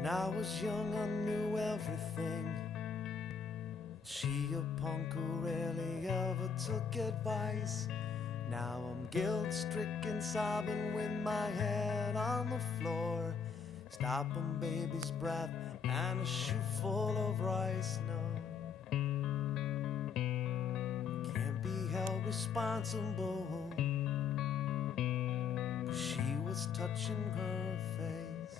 When I was young, I knew everything. She a punk who rarely ever took advice. Now I'm guilt-stricken, sobbing with my head on the floor, stopping baby's breath and a shoe full of rice. No, can't be held responsible, 'cause she was touching her face.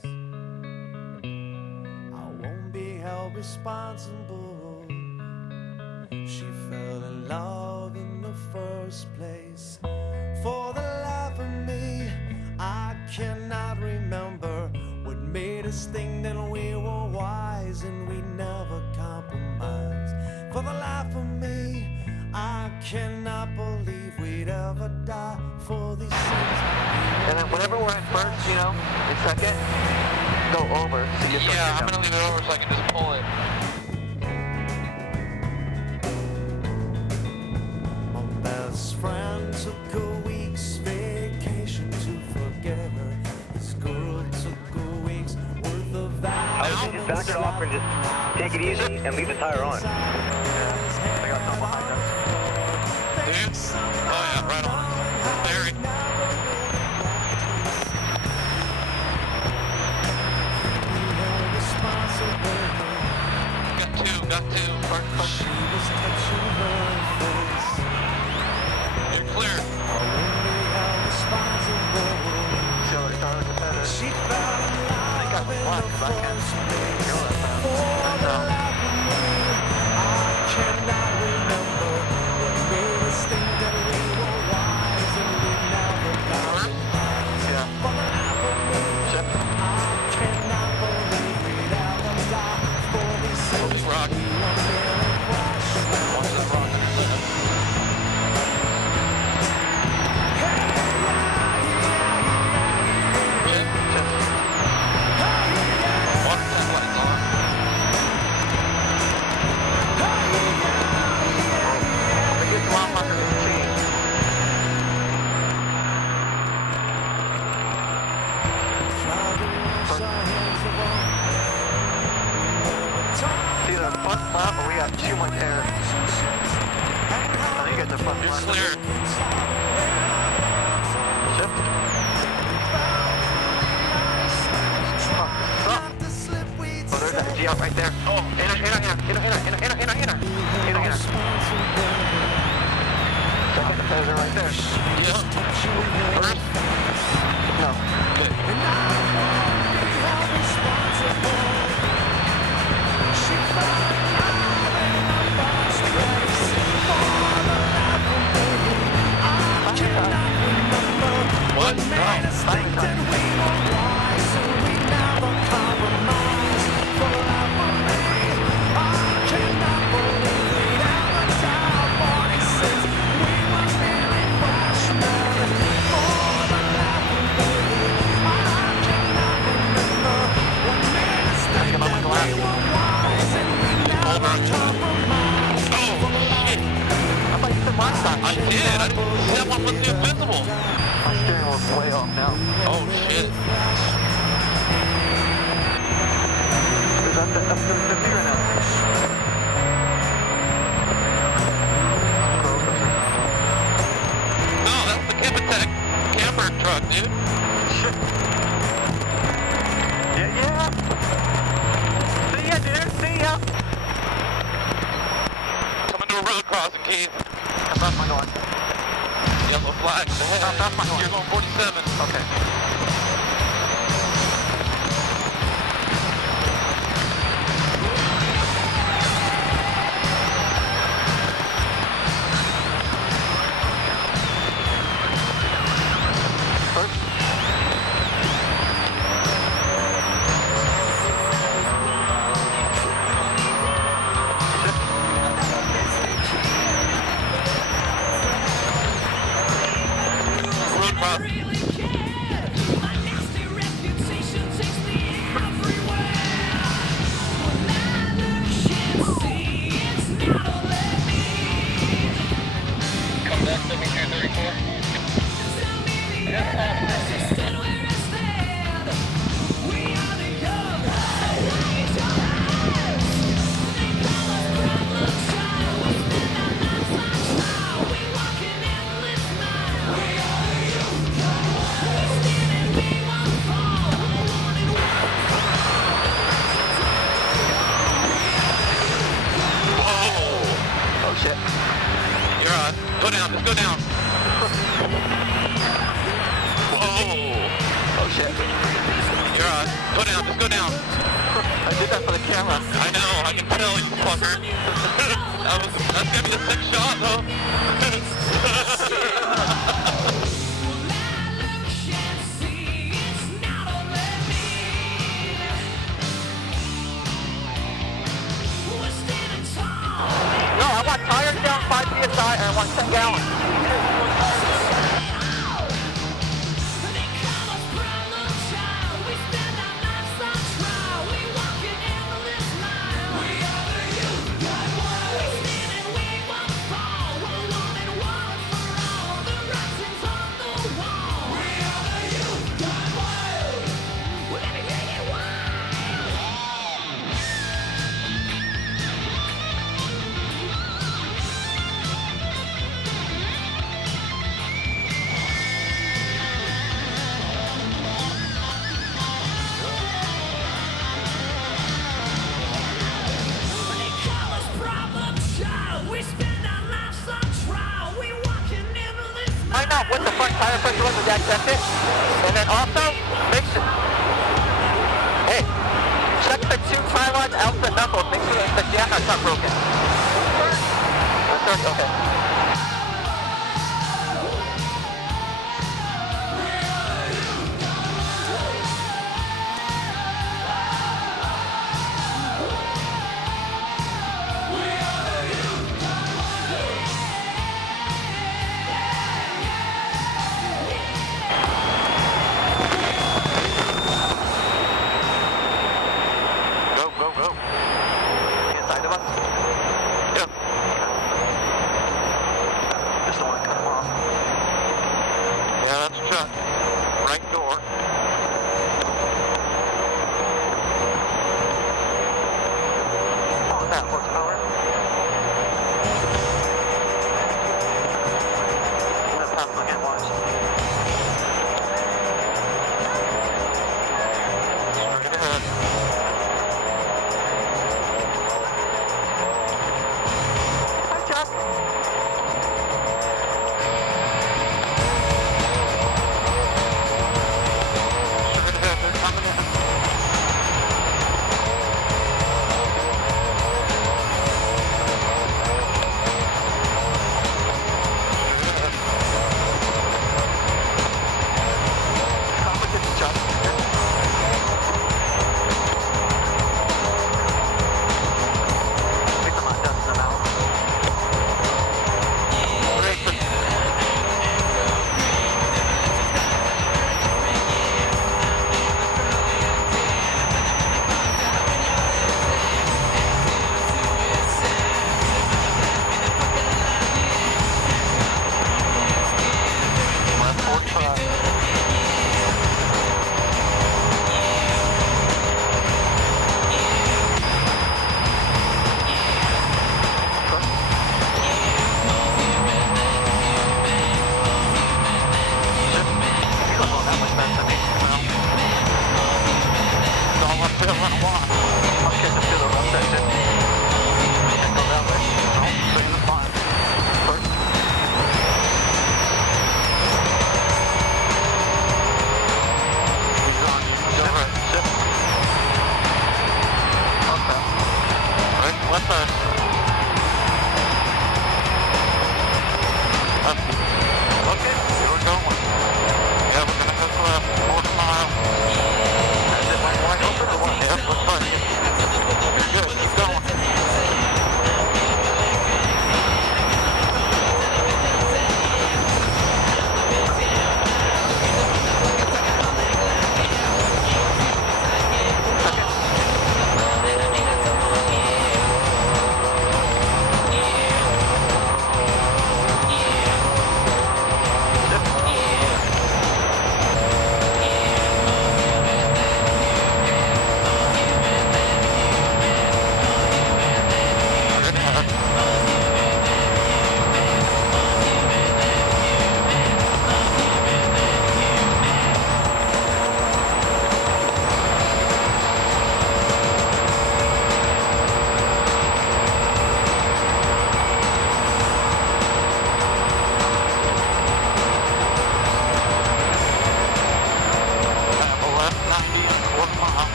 I won't be held responsible. She fell in love in the first place. For the life of me, I cannot remember what made us think that we were wise and we never compromised. For the life of me, I cannot believe we'd ever die for these things. And then whenever we're in first, you know, in second, go over. So you yeah, I'm gonna leave it over so I can just pull it. My best friend took a week's vacation to forget her. This girl took a week's worth of vows. I would just back it off and just take it easy and leave the tire on. Yeah, I got something behind us. Dude? Oh yeah, right on. Very. Got two. Park. She was touching her face. You're clear. I won't be held responsible. See how the car is better. She fell in love in the first place. For the life of me, I cannot remember what made us think that we were wise and we never got it. Yeah. For the life of me, I cannot believe we'd ever die for these things. Rock. We were merely freshmen. Watch that rock. Water tank lights on. I get the long marker to see. See the front flap, but we got too much air. You get the front You're flap. clear. Shift. Oh, there's that G out right there. Oh, inner. Second defender right there. Yeah. First. No. Good. What? I did. I didn't see that one was invisible. My steering wheel's way off now. Oh shit. Is that the mirror now? No, that's the KMR truck, dude. Shit. Yeah. See ya, dude. See ya. Coming to a road crossing, Keith. How fast am I going? Yellow flag. How fast am I going? You're going 47. Okay. Road crossing. down, just go down. I did that for the camera. I know, I can tell, you fucker. That's gonna be the 6th shot, though. No, I want tires down 5 psi and I want 10 gallons. Find out what the front tire pressure was with that test it. And then also, make sure, hey, check the 2 tie rods out the knuckles. Make sure that the jam nuts not broken. Okay. Go. Inside of us? Yep.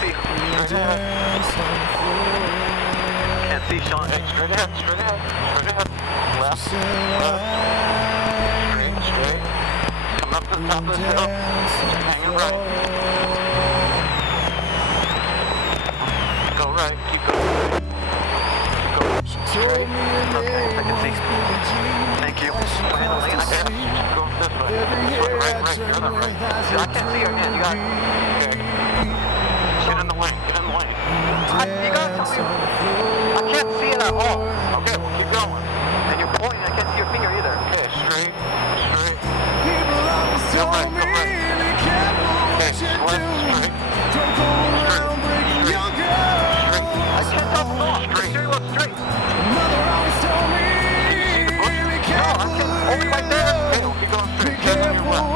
see. Straight ahead. Can't see Sean. Hey, straight ahead, straight ahead, straight ahead. Left, left. Straight. Come up to the top of the hill. Hang your right. Go right, keep going. Go straight. Okay, I can see. Thank you. Go in the lane ahead. Go this way. Right, right, you're on the right. See, I can't see your hand, you got it. Get in the lane, get in the lane. You gotta tell me. I can't see it at all. Okay, well keep going. And you're pointing, I can't see your finger either. Okay, straight, straight. Go right, go right. Okay, straight, straight. I can't tell from off. Straight, straight, look straight. No, I can only right there. Okay, we'll keep going straight. Stay on your left.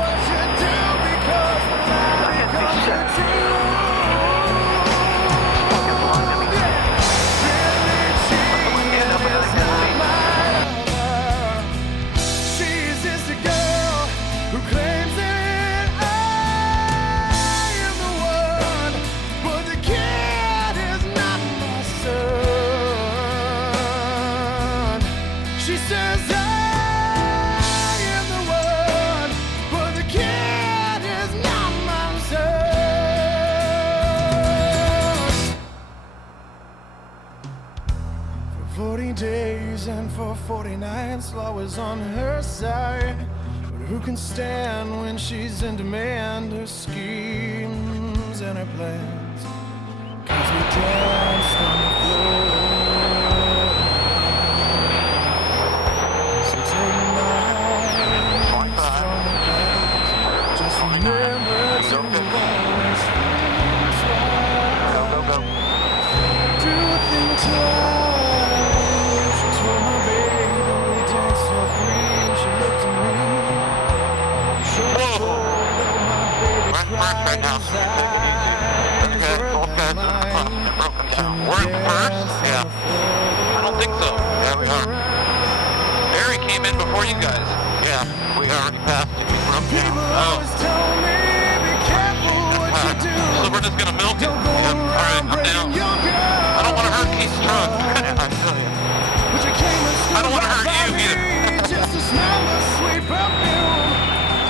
I can't see shit. Fucking blind to me. She's just a girl who claims that I am the one, but the kid is not my son. She says I am the one, but the kid is not my son. For 40 days and for 40 nights, law is on her side. But who can stand when she's in demand? Her schemes and her plans. 'Cause we danced on the floor. So take my strong advice. Just remember to always try. Go, go, go. Do think twice. She told my baby we danced so free. She looked at me. So cold that my baby Right cried. now. His eyes Okay, were both like guys are mine. broken down. We're in first? Yeah. I don't think so. Yeah, we are. Barry came in before you guys. Yeah, we already passed him. He broke down. People Oh. always tell me, be careful what you do. So we're just gonna milk it. Don't go Yep. All right, around I'm down. breaking your girl. I don't want to hurt Keith's truck. I feel you. But you came and stood I don't wanna right hurt by you me either. just to smell the sweet perfume.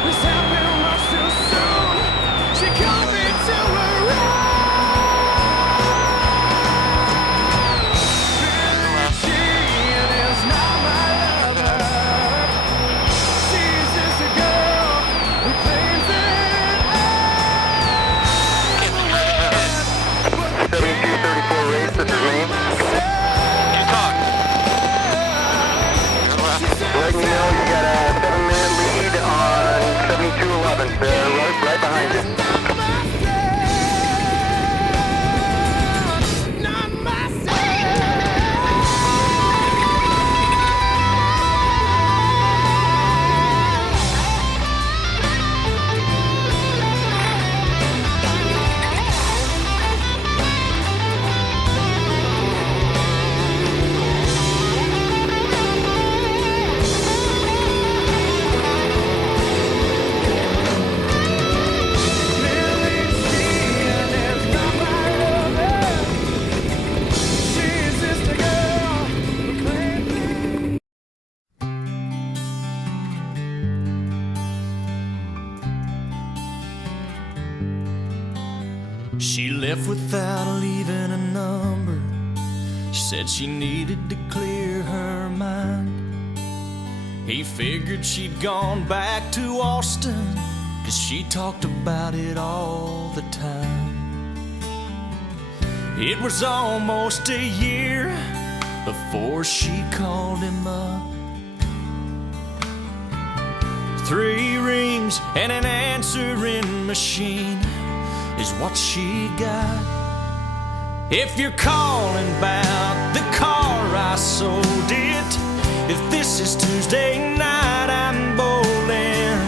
This happened much too soon. She called me to her room. Billie Jean is not my lover. She's just a girl who claims that I am the one. But the 7234 race, this is Maine. You talk. Let me know you got a 7-minute lead on 7211. They're right behind you. Not my son. She left without leaving a number. She said she needed to clear her mind. He figured she'd gone back to Austin, 'cause she talked about it all the time. It was almost a year before she called him up. 3 rings and an answering machine is what she got. If you're calling about the car, I sold it. If this is Tuesday night, I'm bowling.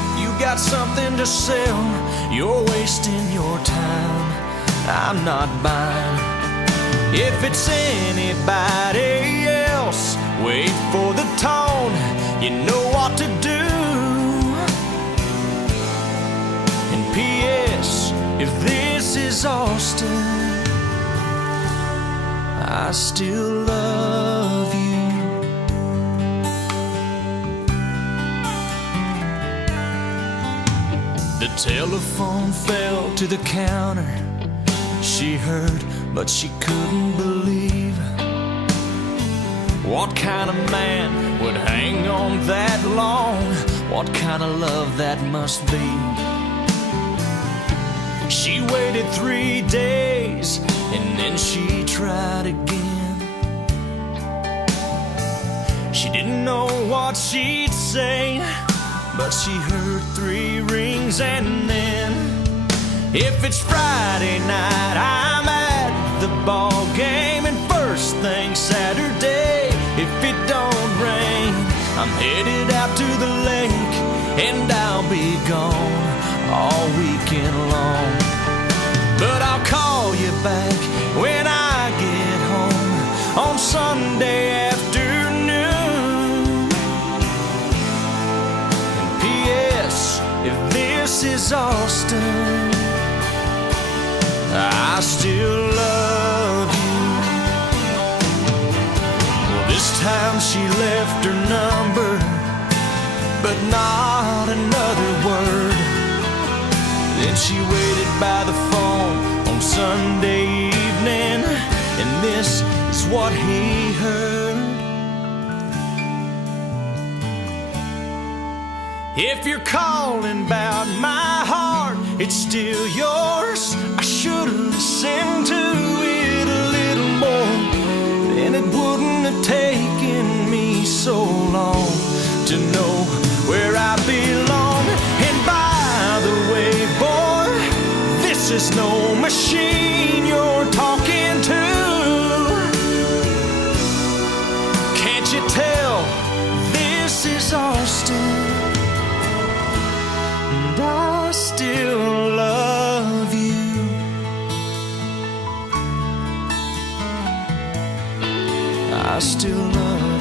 If you got something to sell, you're wasting your time. I'm not buying. If it's anybody else, wait for the tone. You know what to do. And P.S. If this is is Austin, I still love you. The telephone fell to the counter. She heard, but she couldn't believe. What kind of man would hang on that long? What kind of love that must be? She waited 3 days and then she tried again. She didn't know what she'd say, but she heard 3 rings and then, if it's Friday night, I'm at the ball game, and first thing Saturday, if it don't rain, I'm headed out to the lake, and I'll be gone all weekend long. But I'll call you back when I get home on Sunday afternoon. And P.S. if this is Austin, I still love you. Well, this time she left her number, but not another word. Then she waited by the phone on Sunday evening, and this is what he heard. If you're calling about my heart, it's still yours. I should've listened to it a little more, then it wouldn't have taken me so long to know where I belong. And by the way, boy, this is no machine you're talking to. Can't you tell this is Austin? And I still love you. I still love you.